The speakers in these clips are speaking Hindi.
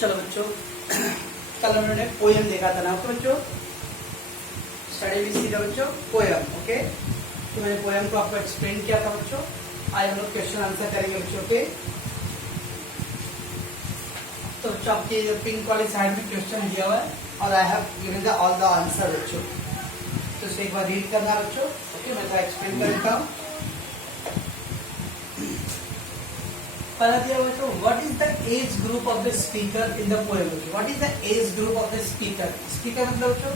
चलो बच्चों, कल हमने पोयम देखा था ना आपको बच्चों, स्टडी विद सी था बच्चों पोयम। ओके, तो मैंने पोयम को आपको एक्सप्लेन किया था बच्चों। आज हम लोग क्वेश्चन आंसर करेंगे बच्चों के। तो बच्चों आपके पिंक वाली साइड में क्वेश्चन दिया हुआ है और I have given the all the answer बच्चों। तो इसे एक बार रीड करना बच्चों। ओके, मैं थोड़ा एक्सप्लेन कर देता हूँ। पहला दिया बच्चों, what is the age group of the speaker in the poem. What is the age group of the speaker. Speaker मतलब बच्चों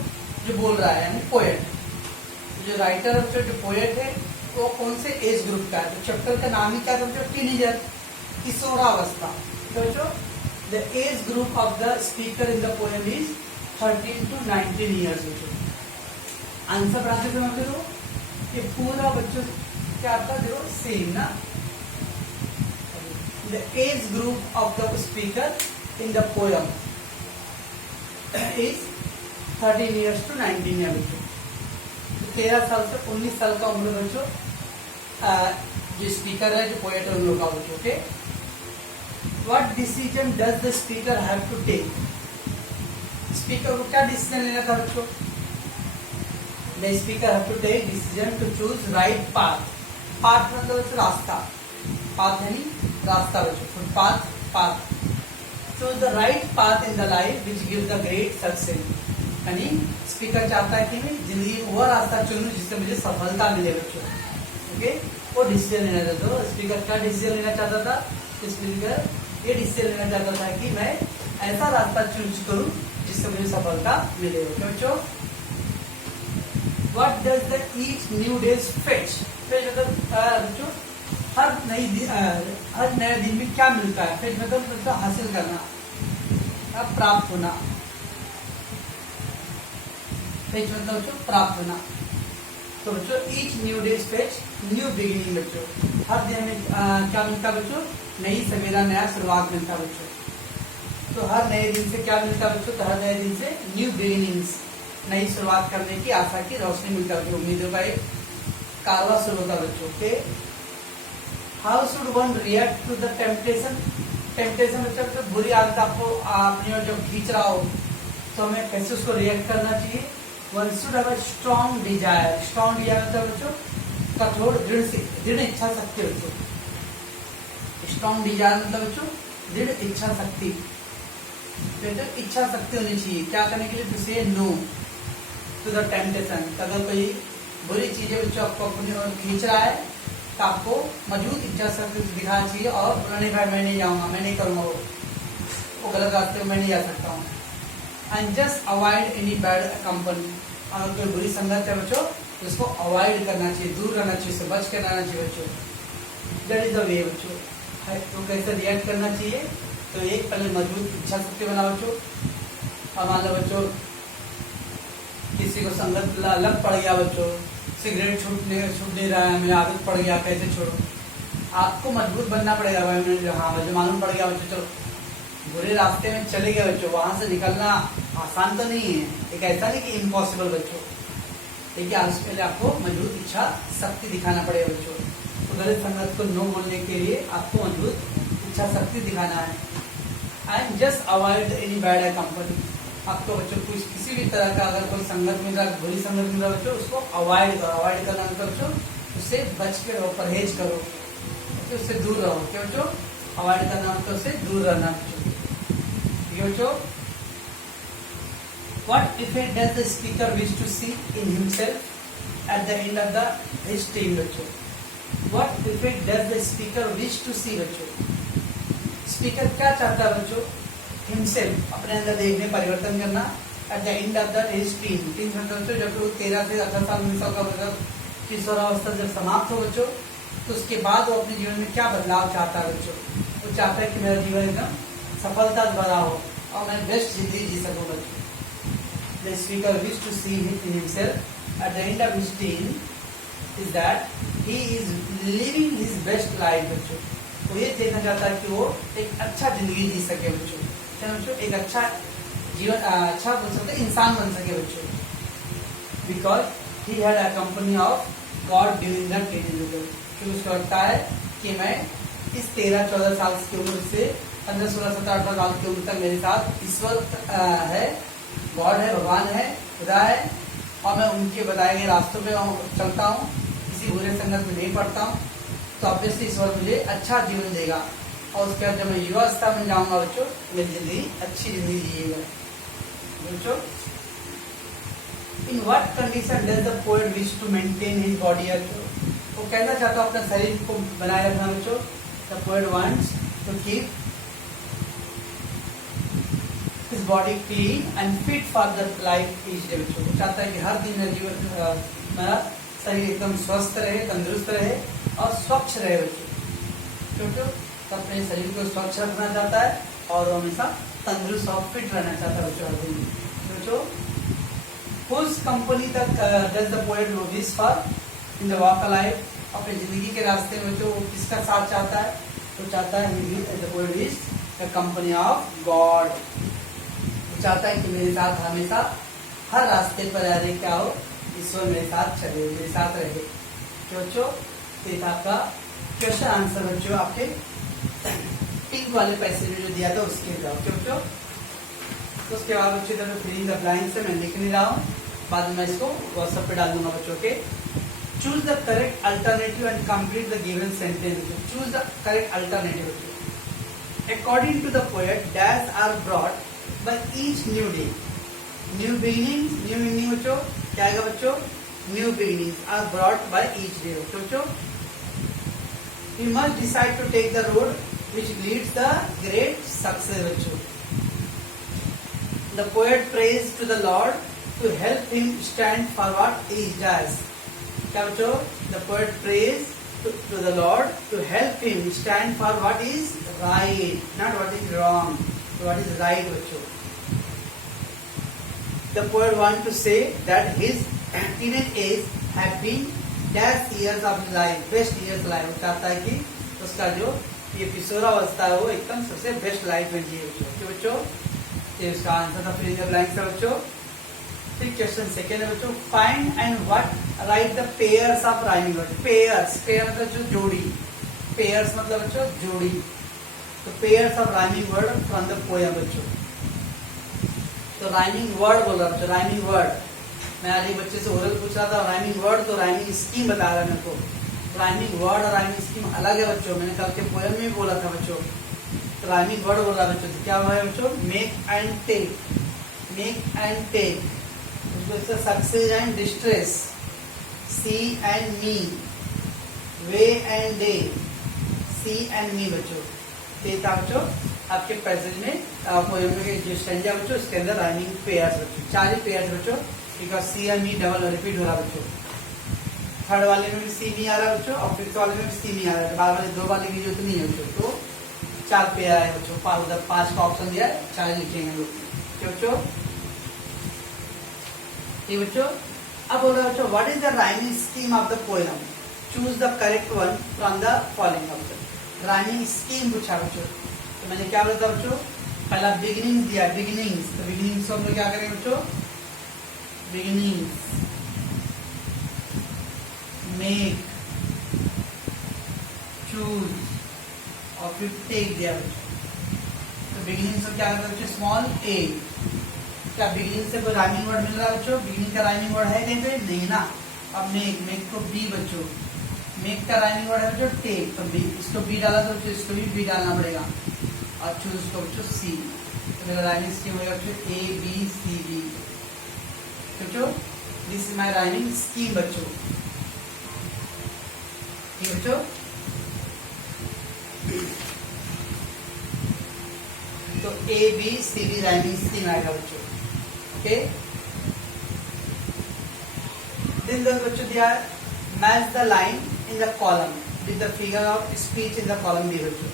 जो बोल रहा है, यानी पोएट। जो राइटर है बच्चों, जो पोएट है, वो कौन से एज ग्रुप का है। तो चैप्टर का नाम ही क्या था बच्चों, टीनेजर, किशोरावस्था। तो बच्चों the age group of the speaker in the poem is 13 to 19 years बच्चों। आंसर बनाते समय देखो ये पूरा बच्चों क्या आता है, देखो सेम ना। The age group of the speaker in the poem is 13 years to 19 years बच्चों। 13 साल से 19 साल का उम्र बच्चों जो स्पीकर है, जो पोएट है, उन लोगों का बच्चों। Okay, What decision does the speaker have to take? Speaker को क्या डिसीजन लेना था बच्चों। The speaker have to take decision to choose right path. Path मतलब रास्ता, पाथ यानी रास्ता बच्चों, footpath, path. Choose the right path in the life which give the great success. यानी स्पीकर चाहता है कि मैं जिंदगी में वह रास्ता चुनूं जिससे मुझे सफलता मिले बच्चों। ओके, वो डिसीजन लेना चाहता था। स्पीकर क्या डिसीजन लेना चाहता था। स्पीकर ये डिसीजन लेना चाहता था कि मैं ऐसा रास्ता चूज करूं जिससे मुझे सफलता मिले। ओके बच्चों, what does the each new days fetch. मतलब बच्चों हर नए दिन में क्या मिलता है। फेच मतलब हासिल करना, प्राप्त होना। फेच मतलब बच्चों प्राप्त होना। तो बच्चों each new days fetch new beginning बच्चों। हर दिन में क्या मिलता बच्चों, नई सवेरा, नया शुरुआत मिलता बच्चों। तो हर नए दिन से क्या मिलता बच्चों, तो हर नए दिन से न्यू बिगिनिंग्स, नई शुरुआत करने की आशा की रोशनी मिलता बच्चों। उम्मीदों का एक कारवा शुरू होता बच्चों के। How should one react to the temptation. Temptation बच्चों तो बुरी आदत आपको अपनी ओर जब खींच रहा हो तो हमें कैसे उसको रिएक्ट करना चाहिए। One should have a strong Dzire. Strong Dzire मतलब बच्चों कठोर दृढ़ इच्छा शक्ति बच्चों। स्ट्रॉन्ग डिजायर मतलब बच्चों दृढ़ इच्छा शक्ति। तो इच्छा शक्ति होनी चाहिए क्या करने के लिए, टू से नो टू द टेम्पटेशन। अगर कोई बुरी चीजें बच्चों आपको अपनी ओर खींच रहा है तो आपको मजबूत इच्छा शक्ति दिखाना चाहिए और बोलना नहीं भाई मैं नहीं जाऊंगा, मैं नहीं करूंगा, वो गलत रास्ते में मैं नहीं जा सकता हूँ। And just avoid any bad company. अगर कोई बुरी संगत है बच्चों तो उसको अवॉइड करना चाहिए, दूर रहना चाहिए, उससे बच कर रहना चाहिए बच्चों। दैट इज द वे बच्चों। तो कैसे रिएक्ट करना चाहिए, तो एक पहले मजबूत इच्छा शक्ति बनाओ बच्चों। और मान लो बच्चों किसी को संगत लग पड़ गया बच्चों, सिगरेट छूट नहीं रहा है, मेरा आदत पड़ गया, कैसे छोड़ो। आपको मजबूत बनना पड़ेगा भाई। हाँ मुझे मालूम पड़ गया बच्चों, चलो बुरे रास्ते में चले गए बच्चों, वहां से निकलना आसान तो नहीं है। एक ऐसा नहीं कि इम्पॉसिबल बच्चों, लेकिन उसके पहले आपको मजबूत इच्छा शक्ति दिखाना पड़ेगा बच्चों। तो गलत संगत को नो बोलने के लिए आपको मजबूत इच्छा शक्ति दिखाना है। And just avoid any bad company. आपको बच्चों किसी भी तरह का अगर कोई संगत मिल रहा है, बुरी संगत मिल रहा है बच्चों, उसको अवॉइड करो। अवॉइड करना मतलब बच्चों उससे बच के रहो, परहेज करो, उससे दूर रहो। क्या बच्चों, अवॉइड करना मतलब उससे दूर रहना बच्चों। ठीक है बच्चों, what effect does the speaker wish to see in himself at the end of the his team बच्चों। What effect does the speaker wish to see बच्चों। स्पीकर क्या चाहता है बच्चों, हिमसेल्फ अपने अंदर देखने, परिवर्तन करना। At the end of the age teen. Teen मतलब जब 13 से 18 साल 19 साल का मतलब किशोरावस्था जब समाप्त हो बच्चों, तो उसके बाद वो अपने जीवन में क्या बदलाव चाहता है बच्चों। वो चाहता है कि मेरा जीवन एकदम सफलता भरा हो और मैं बेस्ट जिंदगी जी सकूं बच्चों। The speaker wish to see in himself at the end of his teen is that he is living his best life बच्चों। वो ये देखना चाहता है कि वो एक अच्छा जिंदगी जी सके बच्चों। बच्चों एक अच्छा जीवन, अच्छा बोल सकते इंसान बन सके बच्चों। Because he had a company of God during the teenage. क्योंकि उसको लगता है कि मैं इस 13-14 साल की उम्र से 15, 16, 17, 18 साल की उम्र तक मेरे साथ ईश्वर है, गॉड है, भगवान है, खुदा है, और मैं उनके बताए गए रास्तों पे चलता हूँ, किसी बुरे संगत में नहीं पड़ता हूँ, तो ऑब्वियसली ईश्वर मुझे अच्छा जीवन देगा। और उसके बाद जब मैं युवा अवस्था में जाऊंगा बच्चों, मेरी जिंदगी अच्छी जिंदगी जिएगा बच्चों। In what condition does the poet wish to maintain his body? वो कहना चाहता हूँ अपने शरीर को बनाए रखना बच्चों। The poet wants to keep his body clean and fit for the life each day बच्चों। वो चाहता है कि हर दिन मेरा जीवन, मेरा शरीर एकदम स्वस्थ रहे, तंदुरुस्त रहे और स्वच्छ रहे बच्चों। क्यों? तो अपने शरीर को स्वच्छ रखना चाहता है और हमेशा तंदुरुस्त और फिट रहना चाहता है बच्चों हर दिन। बच्चों, whose company does the poet wish for in the walk of life? अपनी जिंदगी के रास्ते में बच्चों वो किसका साथ चाहता है? तो चाहता है the poet wish the company of God। वो चाहता है कि मेरे साथ हमेशा हर रास्ते पर रहे, क्या हो, ईश्वर मेरे साथ चले, मेरे साथ रहे। बच्चों, तो आपका क्वेश्चन आंसर बच्चों आपके पिंक वाले पैसे में जो दिया था उसके जवाब। बच्चों, उसके बाद बच्चों तो फिलिंग द ब्लैंक्स से मैं लिख नहीं रहा हूँ, बाद में मैं इसको व्हाट्सएप पे डाल दूंगा बच्चों के। Choose the correct alternative and complete the given sentence. Choose the correct alternative. According to the poet dash are brought by each new day. New beginning बच्चों क्या आएगा बच्चों? New beginnings are brought by each day बच्चों। We must decide to take the road which leads the great success बच्चों। The poet prays to the Lord to help him stand for what he does। क्या बच्चों? The poet prays to the Lord to help him stand for what is right, not what is wrong, what is right बच्चों। The poet wants to say that his teenage age have been dash years of life, best years life। वो चाहता है कि उसका जो ये किशोरावस्था है वो एकदम सबसे बेस्ट लाइफ में जिए बच्चों। बच्चों, ये उसका आंसर था फिलिंग द ब्लैंक्स है बच्चों। फिर क्वेश्चन सेकेंड है बच्चों, find and what right the pairs of rhyming word. Pairs, pair मतलब जो जोड़ी, पेयर्स मतलब बच्चों जोड़ी। तो pairs of rhyming word from the poem बच्चों। तो राइमिंग वर्ड बोल रहा बच्चों, राइमिंग वर्ड। मैं आज एक बच्चे से ओरल पूछ रहा था राइमिंग वर्ड, तो राइमिंग स्कीम बता रहा है मेरे को। राइमिंग वर्ड और राइमिंग स्कीम अलग है बच्चों। मैंने कल के पोएम में भी बोला था बच्चों। तो राइमिंग वर्ड बोल रहा है बच्चों, तो क्या हुआ है बच्चों? Make and take, make and take. Success and distress, see and me, way and day, see and me बच्चों। ये था बच्चों आपके पैसेज में पोएम में जो स्टैंजा बच्चों, इसके अंदर राइमिंग पेयर्स बच्चों, 4 पेयर्स बच्चों। Because see and me double repeat हो रहा बच्चों। थर्ड वाले में भी सी नहीं आ रहा बच्चों, और फिफ्थ वाले में भी सी नहीं आ रहा है। बाद वाले 2 वाले की जरूरत नहीं है बच्चों। तो 4 पेयर है बच्चों। उधर 5 का ऑप्शन दिया है, 4 लिखेंगे लोग बच्चों। ये बच्चों अब बोल रहा बच्चों, what is the rhyming scheme of the poem? Choose the correct one from the following option. Rhyming scheme पूछा बच्चों, तो मैंने क्या बोला था बच्चों? पहला बिगिनिंग्स दिया, बिगिनिंग्स। तो बिगिनिंग्स को हम लोग क्या करेंगे बच्चों? बिगिनिंग्स, मेक, चूज और फिर टेक दिया बच्चों। तो बिगिनिंग से क्या करते बच्चों? स्मॉल ए। क्या बिगिनिंग से कोई राइमिंग वर्ड मिल रहा है बच्चों? बिगिनिंग का राइमिंग वर्ड है कहीं पे? नहीं ना। अब मेक, मेक को बी बच्चों। मेक का राइमिंग वर्ड है बच्चों टेक, तो बी, इसको बी डाला तो बच्चों इसको भी बी डालना पड़ेगा। और चूज को बच्चों सी। तो मेरा राइमिंग स्कीम होगा बच्चों ए बी सी डी बच्चों। This is my rhyming scheme बच्चों। ठीक बच्चों। तो A B C D rhyming scheme आएगा बच्चों। ओके, दिन बच्चों दिया है, match the line in the column with the figure of speech in the column दी बच्चों।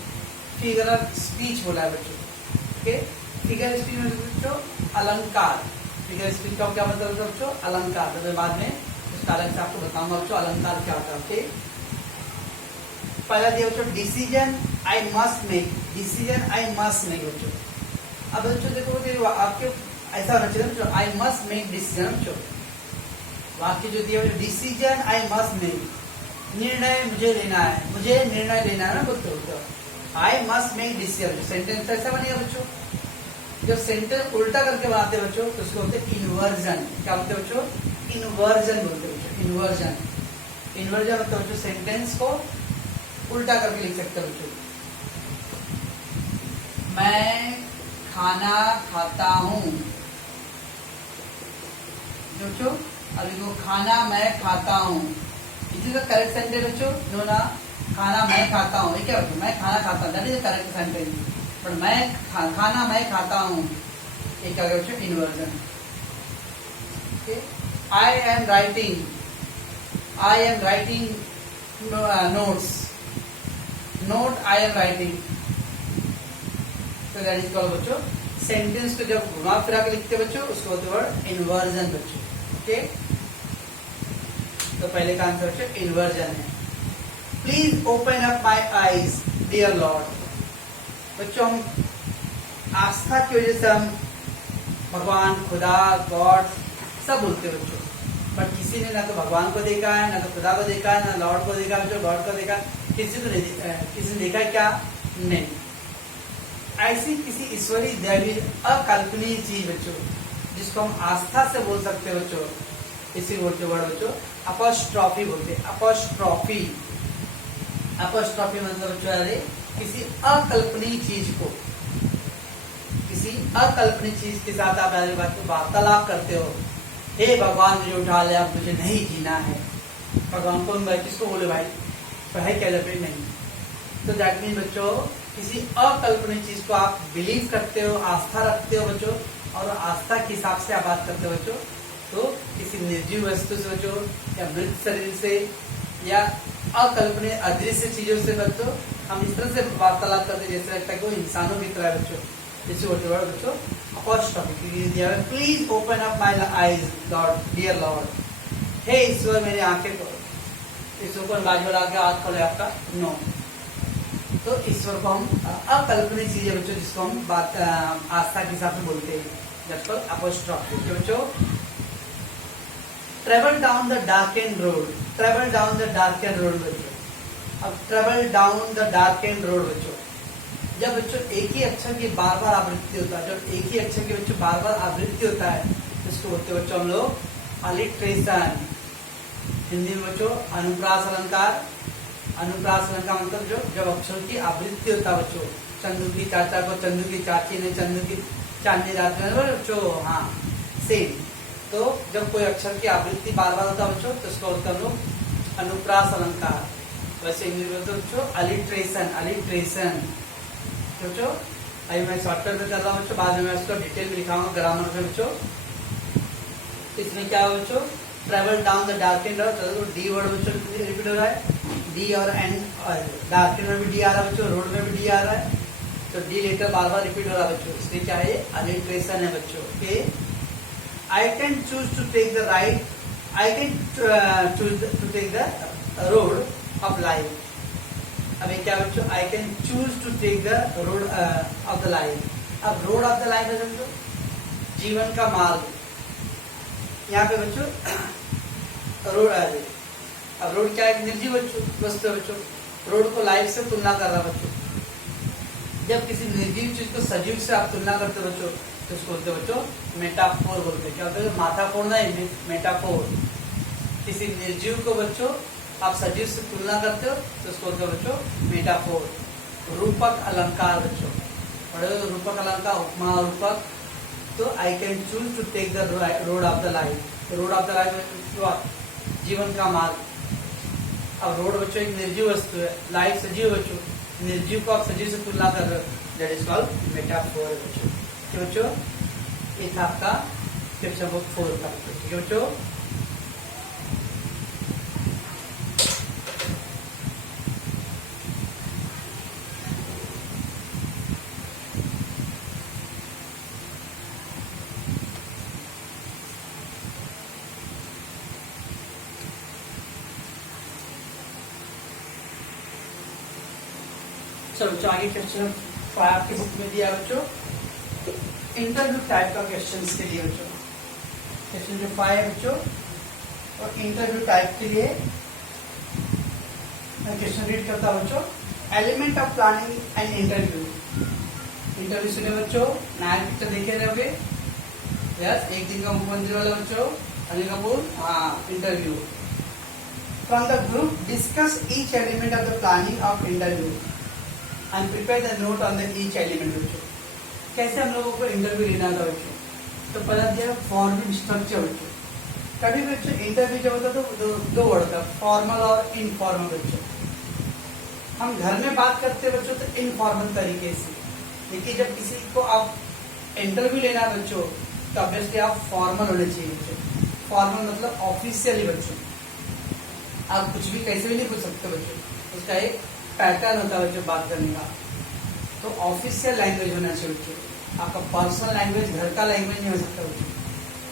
फिगर ऑफ स्पीच बोला है बच्चों। ओके, फिगर स्पीच में बच्चों अलंकार। फिगर स्पीच का क्या मतलब बच्चों? अलंकार। तो मैं बाद में उसका अलग से आपको बताऊंगा बच्चों अलंकार क्या होता है। ओके, पहला दिया बच्चों decision I must make, decision I must make बच्चों। अब बच्चों देखो आपके ऐसा होना चाहिए बच्चों, आई मस्ट मेक डिसीजन बच्चों। वाक्य जो दिया डिसीजन आई मस्ट मेक, निर्णय मुझे लेना है, मुझे निर्णय लेना है ना बोलते हो। I must make decision, sentence ऐसा बनेगा बच्चों। जब सेंटेंस उल्टा करके बनाते हैं बच्चों तो उसको बोलते हैं इन्वर्जन। क्या बोलते हैं बच्चों? इन्वर्जन बोलते हैं बच्चों, इन्वर्जन। इन्वर्जन मतलब बच्चों सेंटेंस को उल्टा करके लिख सकते हैं बच्चों। मैं खाना खाता हूँ बच्चों, अभी वो खाना मैं खाता हूँ, it is the correct sentence बच्चों। नो ना, खाना मैं खाता हूँ, क्या बच्चों? मैं खाना खाता हूँ, that is the correct sentence. पर मैं खाना मैं खाता हूँ, ये क्या बच्चों? Inversion. I am writing, I am writing notes, note I am writing, तो दैट इज कॉल्ड बच्चों सेंटेंस को जब घुमा फिरा के लिखते बच्चों उसको बोलते वर्ड इन्वर्जन बच्चों। ओके, तो पहले का आंसर बच्चों इन्वर्जन है। Please open up my eyes dear Lord. बच्चों हम आस्था की वजह से हम भगवान, खुदा, गॉड सब बोलते हैं बच्चों, बट किसी ने ना तो भगवान को देखा है, ना तो खुदा को देखा है, ना लॉर्ड को देखा बच्चों, गॉड को देखा, किसी को नहीं, किसी ने देखा है क्या? नहीं। ऐसी किसी ईश्वरी दैवी अकल्पनीय चीज बच्चों जिसको हम आस्था से बोल सकते हैं बच्चों, इसी बोलते वर्ड बच्चों अपॉस्ट्रॉफी बोलते हैं। अपॉस्ट्रॉफी, अपॉस्ट्रॉफी मतलब बच्चों अरे किसी अकल्पनीय चीज को, किसी अकल्पनीय चीज के साथ आप वार्तालाप करते हो। हे भगवान मुझे उठा ले, अब मुझे नहीं जीना है। भगवान कौन भाई? किसको बोले भाई? तो है क्या? जब नहीं, तो दैट मीन बच्चों किसी अकल्पनीय चीज को आप बिलीव करते हो, आस्था रखते हो बच्चों, और आस्था के हिसाब से आप बात करते हो बच्चों। तो किसी निर्जीव वस्तु से बच्चों, या मृत शरीर से, या अकल्पनीय अदृश्य चीजों से बच्चों हम इस तरह से वार्तालाप करते हैं जैसे लगता है कि वो इंसानों की तरह बच्चों। जैसे होते वर्ड बच्चों apostrophe. Please open up my eyes lord, dear lord. हे ईश्वर मेरी आंखें खोलो। ईश्वर को बाज बढ़ा के हाथ खोले आपका? नो। तो ईश्वर को हम अकल्पनीय चीजें बच्चों जिसको हम बात आस्था के हिसाब से बोलते हैं, दैट्स कॉल्ड अपॉस्ट्रॉफी। बच्चों travel down the dark and road, travel down the dark and road बच्चों। अब travel down the dark and road बच्चों, जब बच्चों एक ही अक्षर की बार बार आवृत्ति होता है, जब एक ही अक्षर के बच्चों बार बार आवृत्ति होता है इसको बोलते हैं बच्चों हम लोग अलिट्रेशन। हिंदी में बच्चों अनुप्रास अलंकार। अनुप्रास अलंकार मतलब जो जब अक्षरों की आवृत्ति होता है बच्चों, चंदू की चाचा को चंदू की चाची ने, चंदू की चांदनी रात में बच्चों, हाँ सेम। तो जब कोई अक्षर की आवृत्ति बार बार होता है बच्चों तो उसको बोलते हैं हम लोग अनुप्रास अलंकार। वैसे इंग्लिश में बच्चों अलिट्रेशन, अलिट्रेशन बच्चों। अभी मैं शॉर्टकट में कर रहा हूँ बच्चों, बाद में मैं उसको डिटेल में लिखाऊंगा ग्रामर में बच्चों। इसमें क्या है बच्चों? Travel down the dark and road, तो डी वर्ड बच्चों रिपीट हो रहा है, डी और एन, डार्क एंड में भी डी आ रहा है बच्चों, रोड में भी डी आ रहा है, तो डी लेटर बार बार रिपीट हो रहा है बच्चों, इसलिए क्या है? अलिट्रेशन है बच्चों। Okay, I can choose to take the right, I can choose to take the road of life. अभी क्या बच्चों? I can choose to take the road of the life. अब रोड ऑफ द लाइफ है बच्चों जीवन का मार्ग। यहाँ पे बच्चों रोड आ जाए। अब रोड क्या है? निर्जीव वस्तु है बच्चों। रोड को लाइफ से तुलना कर रहा बच्चों। जब किसी निर्जीव चीज को सजीव से आप तुलना करते हो बच्चों तो उसको बोलते बच्चों मेटाफोर बोलते हैं। क्या होता है? माथाफोर नहीं, मेटाफोर। किसी निर्जीव को बच्चों आप सजीव से तुलना करते हो तो उसको बोलते बच्चों मेटाफोर। रूपक अलंकार बच्चों, पढ़े रूपक अलंकार, उपमा रूपक। तो I can choose to take the road of the life. Road of the life जीवन का मार्ग। अब रोड बच्चों एक निर्जीव वस्तु है, लाइफ सजीव बच्चों, निर्जीव को आप सजीव से तुलना कर रहे हो, दैट इज कॉल्ड मेटाफोर बच्चों। ठीक बच्चों, ये था आपका सेक्शन बुक 4 का। ठीक है बच्चों, चलो आगे क्वेश्चन 5 की बुक में दिया बच्चों, इंटरव्यू टाइप का क्वेश्चन के लिए बच्चों। क्वेश्चन जो 5 है बच्चों, और इंटरव्यू टाइप के लिए मैं क्वेश्चन रीड करता हूं बच्चों। Element of planning and interview. Interview सुने बच्चों, नया पिक्चर देखे रहोगे। यस, एक दिन का मुख्यमंत्री वाला बच्चों, अनिल कपूर। हाँ, interview. From the group discuss each element of the planning of interview and prepare the note on the each element. बच्चों कैसे हम लोगों को इंटरव्यू लेना था बच्चों, तो पहला दिया फॉर्मल स्ट्रक्चर। बच्चों कभी बच्चों इंटरव्यू जब होता तो दो वर्ड था, फॉर्मल और इनफॉर्मल। बच्चों हम घर में बात करते हैं बच्चों तो इनफॉर्मल तरीके से, लेकिन जब किसी को आप इंटरव्यू लेना है बच्चों तो ऑब्वियसली आप फॉर्मल होने चाहिए। बच्चों फॉर्मल मतलब ऑफिशियली। बच्चों आप कुछ भी कैसे भी नहीं पूछ सकते बच्चों, उसका एक पैटर्न होता है बच्चों बात करने का। तो ऑफिशियल लैंग्वेज होना चाहिए बच्चों, आपका पर्सनल लैंग्वेज, घर का लैंग्वेज नहीं हो सकता बच्चों,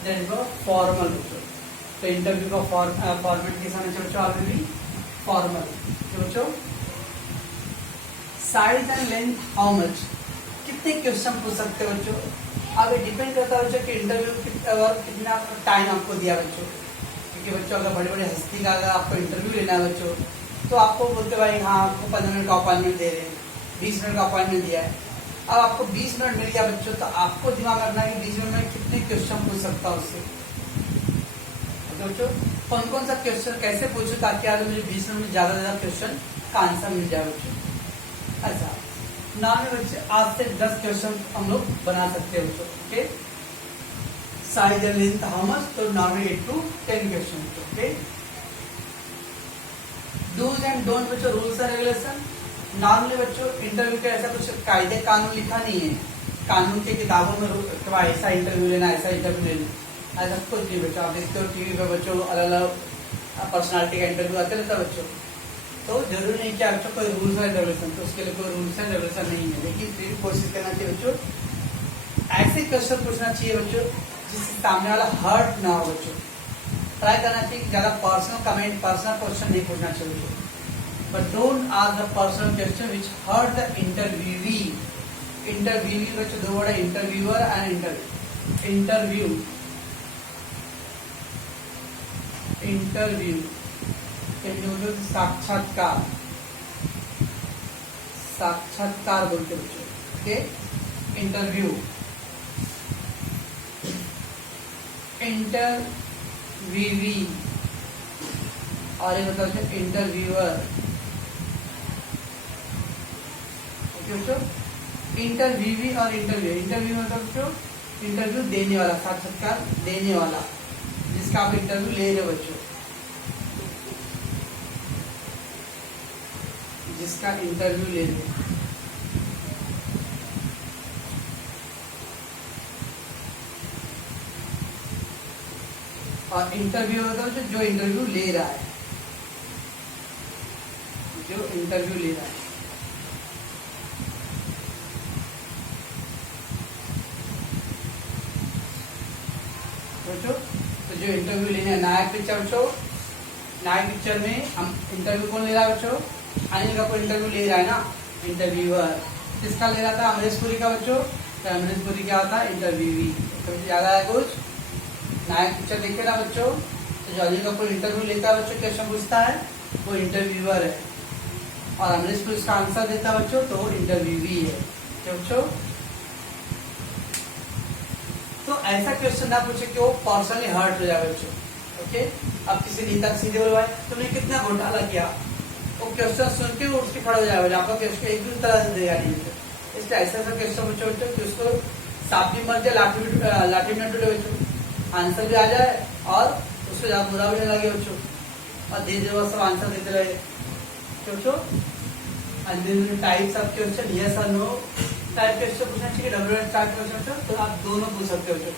दैट इज फॉर्मल बच्चों। तो इंटरव्यू का फॉर्मेट कैसा होना चाहिए बच्चों, ऑलरेडी फॉर्मल। बच्चों size and length how much, कितने क्वेश्चन पूछ सकते हैं बच्चों। अब ये डिपेंड करता है बच्चों कि इंटरव्यू कितना टाइम आपको दिया बच्चों, क्योंकि बच्चों अगर बड़े बड़े हस्ती का अगर आपको इंटरव्यू लेना है बच्चों तो आपको बोलते भाई हाँ आपको 15 मिनट का अपॉइंटमेंट दे रहे हैं, 20 मिनट का अपॉइंटमेंट दिया है। अब आपको 20 मिनट मिल गया बच्चों, तो आपको दिमाग रखना है कि 20 मिनट में कितने क्वेश्चन पूछ सकता हूँ उससे। तो बच्चों कौन कौन सा क्वेश्चन कैसे पूछो ताकि आगे मुझे 20 मिनट में ज्यादा से ज्यादा क्वेश्चन का आंसर मिल जाए बच्चों। अच्छा, नाम में बच्चे आज से 10 क्वेश्चन हम लोग बना सकते हैं बच्चों। Okay, size and length how much, तो नाम 8 to 10 question. Okay, dos and don't बच्चों, रूल्स एंड रेगुलेशन। नॉर्मली बच्चों इंटरव्यू के ऐसा कुछ कायदे कानून लिखा नहीं है, कानून के किताबों में ऐसा इंटरव्यू लेना, ऐसा इंटरव्यू लेना, ऐसा कुछ नहीं बच्चों। आप देखते हो टीवी पे बच्चों अलग अलग पर्सनालिटी का इंटरव्यू आते रहता है बच्चों, तो जरूरी नहीं कि आपको कोई रूल्स एंड रेगुलेशन, तो उसके लिए कोई रूल्स एंड रेगुलेशन नहीं है। लेकिन फिर कोशिश करना चाहिए बच्चों ऐसे क्वेश्चन पूछना चाहिए बच्चों जिससे सामने वाला हर्ट ना हो बच्चों। ट्राई करना चाहिए कि ज्यादा पर्सनल कमेंट, पर्सनल क्वेश्चन नहीं पूछना चाहिए बच्चों। But don't ask the personal question which hurt the interviewee. Interviewee बच्चों दो वर्ड है, इंटरव्यूअर एंड इंटरव्यू। इंटरव्यू साक्षात्कार, साक्षात्कार बोलते बच्चों। ओके, इंटरव्यू, इंटरव्यूवी और ये मतलब इंटरव्यूअर। ओके बच्चों, इंटरव्यूवी और इंटरव्यू। इंटरव्यू मतलब बच्चों इंटरव्यू देने वाला, साक्षात्कार देने वाला, जिसका आप इंटरव्यू ले रहे हो बच्चों, जिसका इंटरव्यू ले रहे हो। और इंटरव्यू मतलब जो इंटरव्यू ले रहा है, जो इंटरव्यू ले रहा है। बच्चों तो जो इंटरव्यू लेने है, नायक पिक्चर बच्चों, नायक पिक्चर में हम इंटरव्यू कौन ले रहा है बच्चों, अनिल कपूर इंटरव्यू ले रहा है ना, इंटरव्यूअर। किसका ले रहा था, अमरीश पुरी का बच्चों, तो अमरीश पुरी क्या होता है, इंटरव्यूवी। तो ज्यादा है कुछ, नायक पिक्चर देखे ना बच्चों, तो जो अनिल कपूर इंटरव्यू लेता है बच्चों, क्वेश्चन पूछता है, वो इंटरव्यूअर है, और अमरीश पुरी उसका आंसर देता है बच्चों, तो वो इंटरव्यूवी है। तो बच्चों तो ऐसा क्वेश्चन ना पूछे कि वो पर्सनली हर्ट हो जाए बच्चों। ओके, अब किसी नेता को सीधे बोलवाए तुमने कितना घोटाला किया, वो क्वेश्चन सुन के उठ के खड़ा हो जाएगा, आपका क्वेश्चन एक भी तरह से देगा नहीं। इसलिए ऐसा ऐसा क्वेश्चन बच्चों कि उसको सांप भी मर जाए, लाठी में टूटे बच्चों, आंसर भी आ जाए और उसको ज्यादा बुरा भी नहीं लगे बच्चों, और धीरे धीरे सब आंसर देते रहे बच्चों। टाइप्स ऑफ क्वेश्चन, यस और नो टाइप क्वेश्चन पूछना चाहिए, डब्ल्यू टाइप क्वेश्चन, तो आप दोनों पूछ सकते हो बच्चों।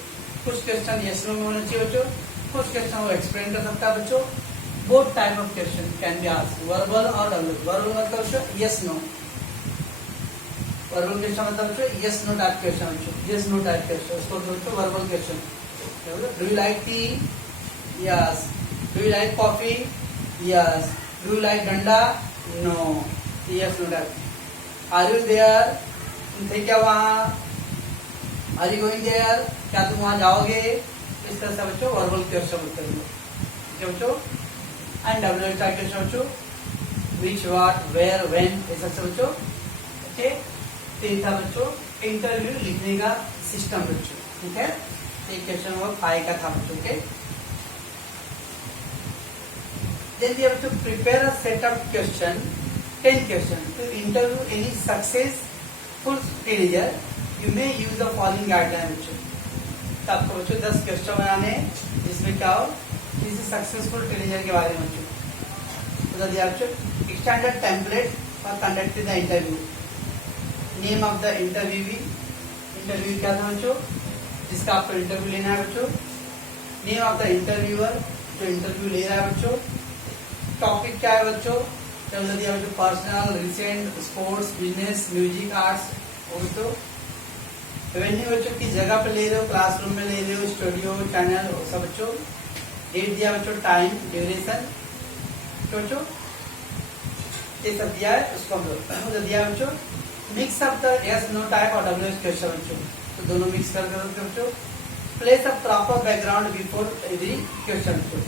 कुछ क्वेश्चन यस नो में होना चाहिए बच्चों, कुछ क्वेश्चन वो एक्सप्लेन कर सकता है बच्चों। Both type of question can be asked, verbal और डब्ल्यू। वर्बल मतलब बच्चों यस नो, वर्बल क्वेश्चन मतलब बच्चों यस नो टाइप क्वेश्चन बच्चों, यस नो टाइप क्वेश्चन, उसको बच्चों verbal question. Do you like tea, yes. Do you like coffee, yes. Do you like डंडा, no, yes no type. Are you there, तुम थे क्या वहाँ, आर यू गोइंग देयर, क्या तुम वहां जाओगे। इस तरह से बच्चों वर्बल क्वेश्चन उत्तर दो बच्चों। एंड डब्ल्यू टाइप क्वेश्चन बच्चों विच, व्हाट, वेयर, व्हेन, ऐसा सब बच्चों। ओके, तो ये था बच्चों इंटरव्यू लिखने का सिस्टम बच्चों। ठीक है, एक क्वेश्चन नंबर 5 का था बच्चों। Okay, then we have to prepare a set of question, 10 question to interview any successful teenager. You may use the following guideline बच्चों। तो आपको बच्चों 10 क्वेश्चन बनाने हैं जिसमें क्या हो, किसी सक्सेसफुल टीनेजर के बारे में बच्चों बता दिया बच्चों। Standard template for conducting the interview, name of the interview, interview क्या था बच्चों जिसका आपको इंटरव्यू लेना है बच्चों, नेम ऑफ द इंटरव्यूअर जो इंटरव्यू ले रहा है बच्चों, टॉपिक क्या है बच्चों, क्या बता दिया बच्चों, personal, recent, sports, business, music, arts. और तो वेन्यू बच्चों किस जगह पे ले रहे हो, क्लासरूम में ले रहे हो, स्टूडियो, चैनल, सब बच्चों। डेट दिया बच्चों, टाइम, ड्यूरेशन बच्चों, ये सब दिया है, उसको हम दिया बच्चों। Mix up the yes no type और WH क्वेश्चन बच्चों, तो दोनों मिक्स कर बच्चों। Place a proper background before every question बच्चों,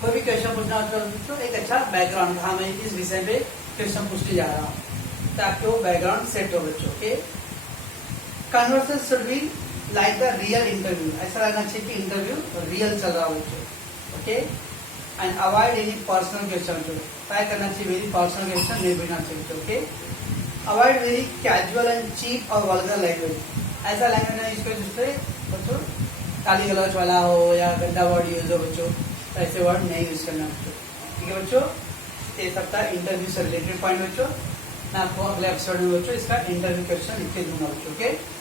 कोई भी क्वेश्चन पूछना होता है तो एक अच्छा बैकग्राउंड, हाँ मैं इस विषय पे क्वेश्चन पूछने जा रहा हूँ ताकि वो बैकग्राउंड सेट हो बच्चों। Okay, conversation should be like the real interview, ऐसा लगना चाहिए कि इंटरव्यू रियल चल रहा हो बच्चों। Okay, and avoid any personal question, try करना चाहिए वेरी पर्सनल क्वेश्चन नहीं पूछना चाहिए बच्चों। Okay, avoid very casual and cheap और वल्गर लैंग्वेज, ऐसा लैंग्वेज नहीं इसको जिससे बच्चों गाली गलौज वाला हो या गंदा वर्ड यूज हो बच्चों, ऐसे वर्ड नहीं यूज करना बच्चों। ठीक है बच्चों, ये सब था इंटरव्यू से रिलेटेड पॉइंट बच्चों। मैं आपको अगले एपिसोड में बच्चों इसका इंटरव्यू क्वेश्चन लिख के दूंगा बच्चों। ओके।